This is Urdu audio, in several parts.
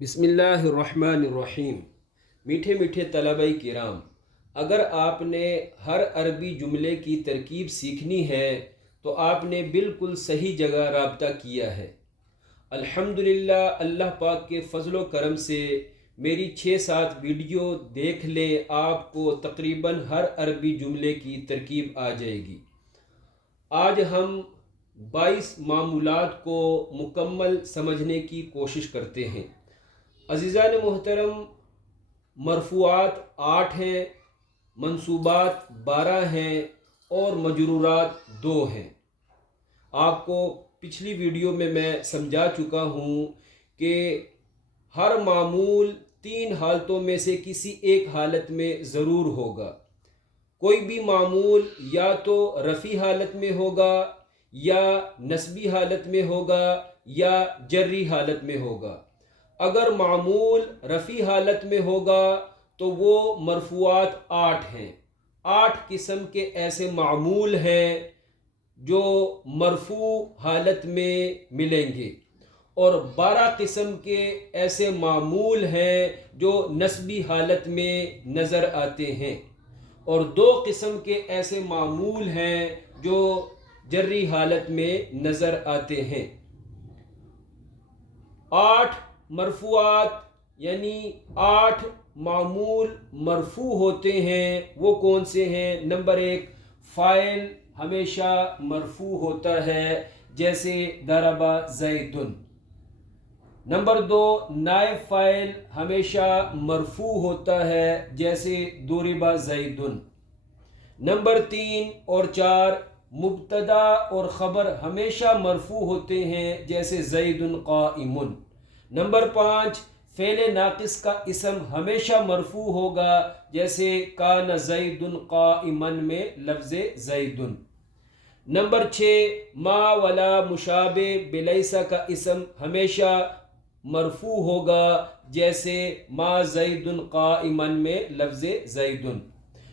بسم اللہ الرحمن الرحیم۔ میٹھے میٹھے طلبہ کرام، اگر آپ نے ہر عربی جملے کی ترکیب سیکھنی ہے تو آپ نے بالکل صحیح جگہ رابطہ کیا ہے۔ الحمدللہ، اللہ پاک کے فضل و کرم سے میری 6-7 ویڈیو دیکھ لیں، آپ کو تقریباً ہر عربی جملے کی ترکیب آ جائے گی۔ آج ہم 22 معمولات کو مکمل سمجھنے کی کوشش کرتے ہیں۔ عزیزان محترم، مرفوعات 8 ہیں، منصوبات 12 ہیں اور مجرورات 2 ہیں۔ آپ کو پچھلی ویڈیو میں سمجھا چکا ہوں کہ ہر معمول 3 حالتوں میں سے کسی ایک حالت میں ضرور ہوگا۔ کوئی بھی معمول یا تو رفعی حالت میں ہوگا، یا نصبی حالت میں ہوگا، یا جری حالت میں ہوگا۔ اگر معمول رفعی حالت میں ہوگا تو وہ مرفوعات 8 ہیں۔ 8 قسم کے ایسے معمول ہیں جو مرفوع حالت میں ملیں گے، اور 12 قسم کے ایسے معمول ہیں جو نصبی حالت میں نظر آتے ہیں، اور 2 قسم کے ایسے معمول ہیں جو جری حالت میں نظر آتے ہیں۔ 8 مرفوعات یعنی 8 معمول مرفوع ہوتے ہیں، وہ کون سے ہیں؟ نمبر 1، فاعل ہمیشہ مرفوع ہوتا ہے، جیسے ضرب زید۔ نمبر 2، نائب فاعل ہمیشہ مرفوع ہوتا ہے، جیسے ضرب زید۔ نمبر 3 اور 4، مبتدا اور خبر ہمیشہ مرفوع ہوتے ہیں، جیسے زید قائم۔ نمبر 5، فعل ناقص کا اسم ہمیشہ مرفوع ہوگا، جیسے کان زید قائما میں لفظ زید۔ نمبر 6، ما ولا مشابہ بلیس کا اسم ہمیشہ مرفوع ہوگا، جیسے ما زید قائما میں لفظ زید۔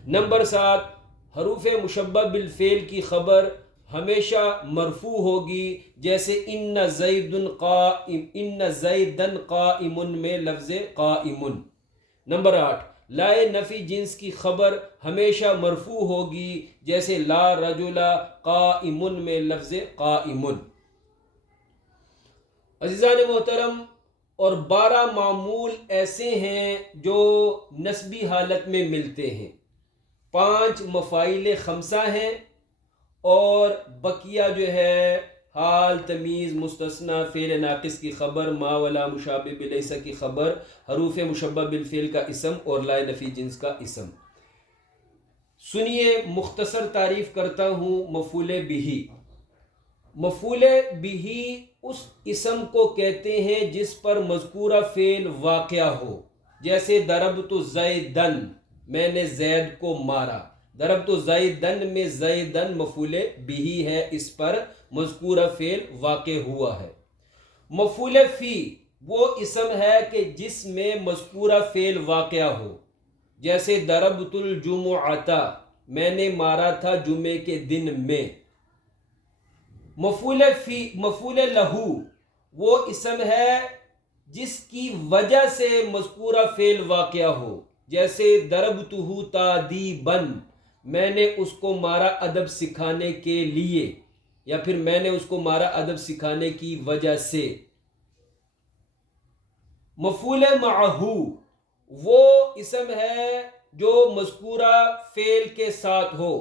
نمبر 7، حروف مشبہ بالفعل کی خبر ہمیشہ مرفوع ہوگی، جیسے ان زیدن قائم میں لفظ قائم۔ نمبر 8، لائے نفی جنس کی خبر ہمیشہ مرفوع ہوگی، جیسے لا رجل قائم میں لفظ قائم۔ عزیزان محترم، اور 12 معمول ایسے ہیں جو نسبی حالت میں ملتے ہیں۔ 5 مفاعیل خمسہ ہیں، اور بقیہ جو ہے حال، تمیز، مستثنی، فعل ناقص کی خبر، ما ولا مشابہ بلیس کی خبر، حروف مشبہ بالفعل کا اسم اور لائے نفی جنس کا اسم۔ سنیے، مختصر تعریف کرتا ہوں مفعول بہ۔ مفعول بہ اس اسم کو کہتے ہیں جس پر مذکورہ فعل واقع ہو، جیسے ضربت زیدن، میں نے زید کو مارا۔ ضربت زیدن میں زیدن مفعول بہ ہے، اس پر مذکورہ فعل واقع ہوا ہے۔ مفعول فی وہ اسم ہے کہ جس میں مذکورہ فعل واقع ہو، جیسے ضربت الجمعۃ، میں نے مارا تھا جمعے کے دن میں۔ مفعول لہ وہ اسم ہے جس کی وجہ سے مذکورہ فعل واقع ہو، جیسے ضربتہ تادیبا، میں نے اس کو مارا ادب سکھانے کے لیے، یا پھر میں نے اس کو مارا ادب سکھانے کی وجہ سے۔ مفعول معہ وہ اسم ہے جو مذکورہ فعل کے ساتھ ہو۔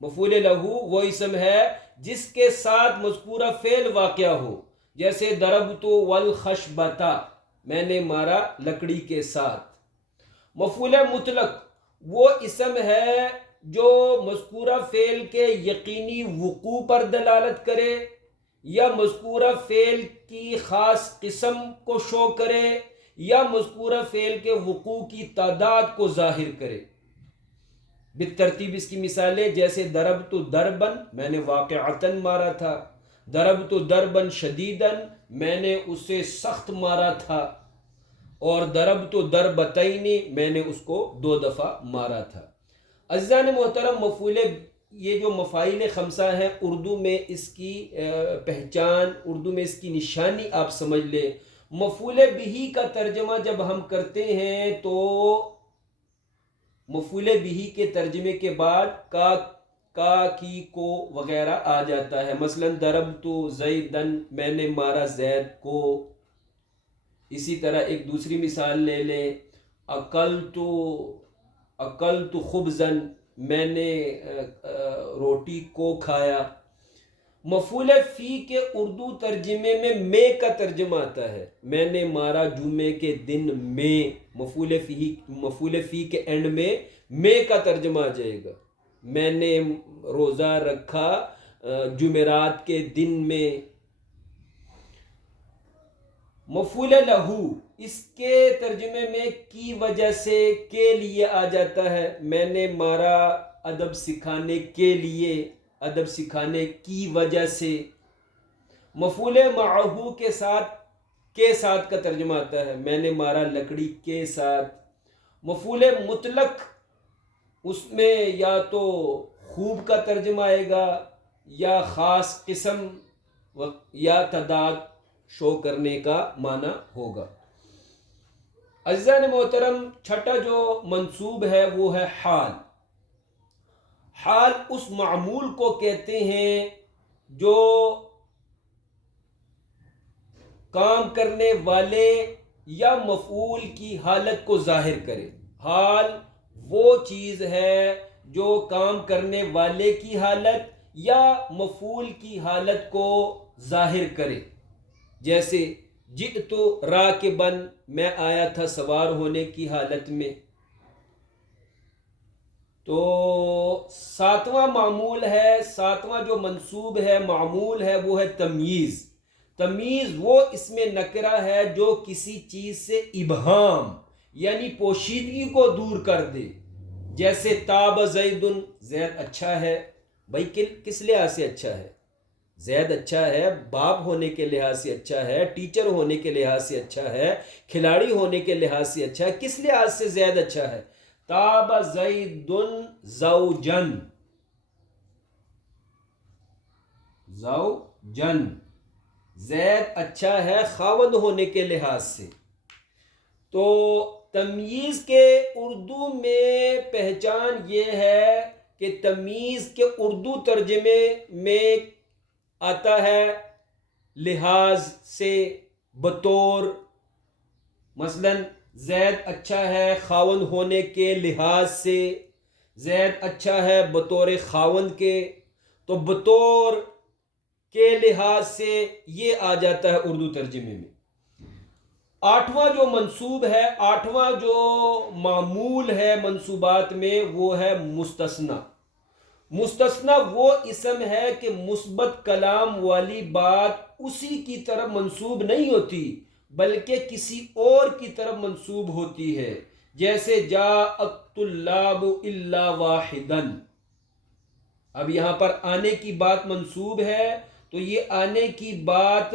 مفعول لہ وہ اسم ہے جس کے ساتھ مذکورہ فعل واقع ہو، جیسے ضربت والخشبۃ، میں نے مارا لکڑی کے ساتھ۔ مفعول مطلق وہ اسم ہے جو مذکورہ فعل کے یقینی وقوع پر دلالت کرے، یا مذکورہ فعل کی خاص قسم کو شو کرے، یا مذکورہ فعل کے وقوع کی تعداد کو ظاہر کرے۔ بالترتیب اس کی مثالیں، جیسے ضربت ضربا، میں نے واقعتاً مارا تھا۔ ضربت ضربا شدیدا، میں نے اسے سخت مارا تھا۔ اور ضربت ضربتین، میں نے اس کو 2 دفعہ مارا تھا۔ عزیزان محترم، یہ جو مفاعیل خمسہ ہیں، اردو میں اس کی پہچان، اردو میں اس کی نشانی آپ سمجھ لیں۔ مفعول بہی کا ترجمہ جب ہم کرتے ہیں تو مفعول بہی کے ترجمے کے بعد کا کی کو وغیرہ آ جاتا ہے. مثلا ضربت زیدن، میں نے مارا زید کو. اسی طرح ایک دوسری مثال لے لیں، اکلت خبزن، میں نے روٹی کو کھایا. مفعول فی کے اردو ترجمے میں کا ترجمہ آتا ہے. میں نے مارا جمعے کے دن میں. مفعول فی کے اینڈ میں کا ترجمہ آ جائے گا. میں نے روزہ رکھا جمعرات کے دن میں. مفعول لہو اس کے ترجمے میں کی وجہ سے کے لیے آ جاتا ہے. میں نے مارا ادب سکھانے کے لیے، ادب سکھانے کی وجہ سے. مفعول معہو کے ساتھ کا ترجمہ آتا ہے. میں نے مارا لکڑی کے ساتھ. مفعول مطلق اس میں یا تو خوب کا ترجمہ آئے گا یا خاص قسم یا تعداد شو کرنے کا معنی ہوگا. عزیزان محترم، چھٹا جو منصوب ہے وہ ہے حال. حال اس معمول کو کہتے ہیں جو کام کرنے والے یا مفعول کی حالت کو ظاہر کرے. حال وہ چیز ہے جو کام کرنے والے کی حالت یا مفعول کی حالت کو ظاہر کرے. جیسے جئت راکبا، میں آیا تھا سوار ہونے کی حالت میں. تو ساتواں معمول ہے، ساتواں جو منصوب ہے معمول ہے وہ ہے تمییز. تمییز وہ اسم نکرہ ہے جو کسی چیز سے ابہام یعنی پوشیدگی کو دور کر دے. جیسے تاب زیدن، زید اچھا ہے. بھائی کس لحاظ سے اچھا ہے؟ زید اچھا ہے، باپ ہونے کے لحاظ سے اچھا ہے، ٹیچر ہونے کے لحاظ سے اچھا ہے، کھلاڑی ہونے کے لحاظ سے اچھا ہے. کس لحاظ سے زید اچھا ہے؟ تاب زیدن زوجن، زید اچھا ہے خاوند ہونے کے لحاظ سے. تو تمییز کے اردو میں پہچان یہ ہے کہ تمییز کے اردو ترجمے میں آتا ہے لحاظ سے، بطور. مثلا زید اچھا ہے خاوند ہونے کے لحاظ سے، زید اچھا ہے بطور خاوند کے. تو بطور کے لحاظ سے یہ آ جاتا ہے اردو ترجمے میں. آٹھواں جو منصوب ہے، آٹھواں جو معمول ہے منصوبات میں وہ ہے مستثنی. مستثنی وہ اسم ہے کہ مثبت کلام والی بات اسی کی طرف منسوب نہیں ہوتی بلکہ کسی اور کی طرف منسوب ہوتی ہے. جیسے جاء الطلاب الا واحدا. اب یہاں پر آنے کی بات منسوب ہے تو یہ آنے کی بات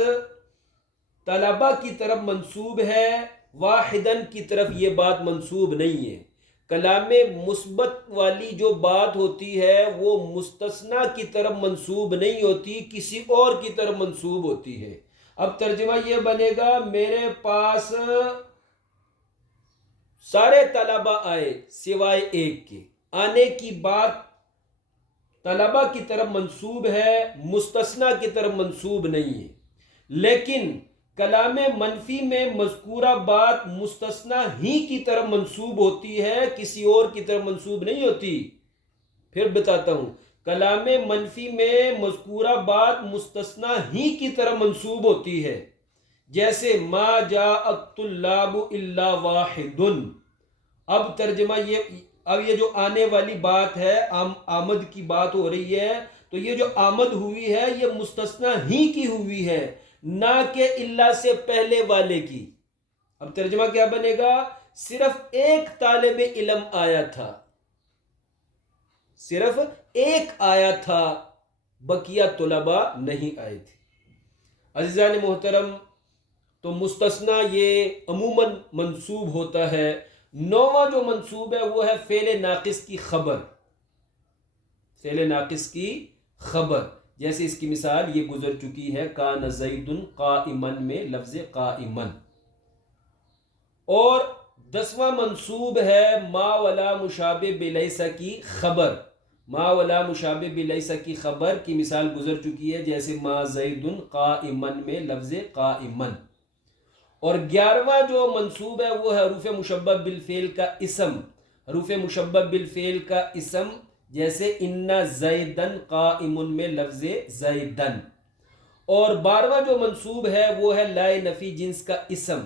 طلبہ کی طرف منسوب ہے، واحدن کی طرف یہ بات منسوب نہیں ہے. کلام مثبت والی جو بات ہوتی ہے وہ مستثنی کی طرف منسوب نہیں ہوتی، کسی اور کی طرف منسوب ہوتی ہے. اب ترجمہ یہ بنے گا، میرے پاس سارے طلبہ آئے سوائے ایک کے. آنے کی بات طلبہ کی طرف منسوب ہے، مستثنی کی طرف منسوب نہیں ہے. لیکن کلام منفی میں مذکورہ بات مستثنی ہی کی طرف منسوب ہوتی ہے، کسی اور کی طرف منسوب نہیں ہوتی. پھر بتاتا ہوں، کلام منفی میں مذکورہ بات مستثنی ہی کی طرف منسوب ہوتی ہے. جیسے ما جاء الطلاب الا واحد. اب ترجمہ یہ جو آنے والی بات ہے، آمد کی بات ہو رہی ہے، تو یہ جو آمد ہوئی ہے یہ مستثنی ہی کی ہوئی ہے، نہ کہ الا سے پہلے والے کی. اب ترجمہ کیا بنے گا؟ صرف ایک طالب علم آیا تھا، صرف ایک آیا تھا، بقیہ طلباء نہیں آئے تھے. عزیزان محترم، تو مستثنی یہ عموماً منصوب ہوتا ہے. نوواں جو منصوب ہے وہ ہے فعل ناقص کی خبر. فعل ناقص کی خبر، جیسے اس کی مثال یہ گزر چکی ہے، کان زید قائمن میں لفظ قائمن۔ اور 10واں منصوب ہے ما ولا مشابہ بلیس کی خبر۔ ما ولا مشابہ بلیس کی خبر کی مثال گزر چکی ہے، جیسے ما زید قائمن میں لفظ قائمن۔ اور 11واں جو منصوب ہے وہ ہے حروف مشبہ بالفعل کا اسم۔ حروف مشبہ بالفعل کا اسم جیسے ان زیدن قائمن میں لفظ زیدن۔ اور 12واں جو منصوب ہے وہ ہے لائے نفی جنس کا اسم۔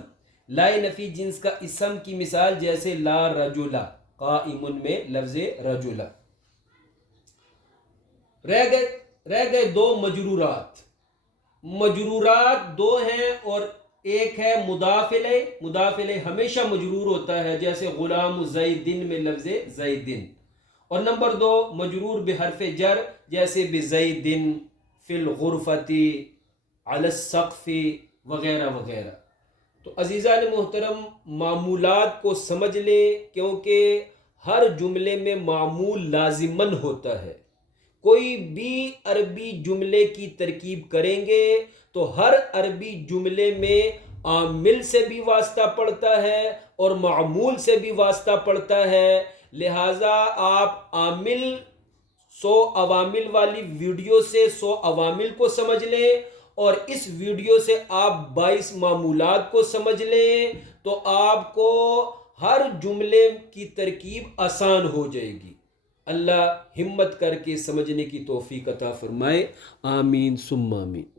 لائے نفی جنس کا اسم کی مثال جیسے لا رجل قائمن میں لفظ رجل۔ رہ گئے دو مجرورات۔ مجرورات دو ہیں، اور ایک ہے مضاف الیہ۔ مضاف الیہ ہمیشہ مجرور ہوتا ہے، جیسے غلام زیدن میں لفظ زیدن۔ اور نمبر 2 مجرور بحرف جر، جیسے بزیدن، فی الغرفۃ، علی السقف وغیرہ وغیرہ۔ تو عزیزان محترم، معمولات کو سمجھ لیں، کیونکہ ہر جملے میں معمول لازماً ہوتا ہے۔ کوئی بھی عربی جملے کی ترکیب کریں گے تو ہر عربی جملے میں عامل سے بھی واسطہ پڑتا ہے اور معمول سے بھی واسطہ پڑتا ہے، لہٰذا آپ عامل 100 عوامل والی ویڈیو سے 100 عوامل کو سمجھ لیں، اور اس ویڈیو سے آپ 22 معمولات کو سمجھ لیں، تو آپ کو ہر جملے کی ترکیب آسان ہو جائے گی۔ اللہ ہمت کر کے سمجھنے کی توفیق عطا فرمائے، آمین ثم آمین۔